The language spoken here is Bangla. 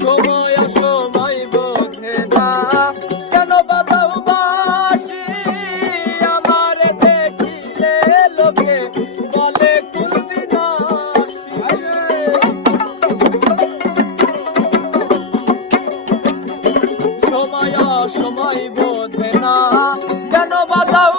সময় অসময় বোঝে না কেন বাজাও বাঁশি আমার দেখিলে লোকে বলে কুল বিনাশী সময় অসময় বোঝে না কেন বাজাও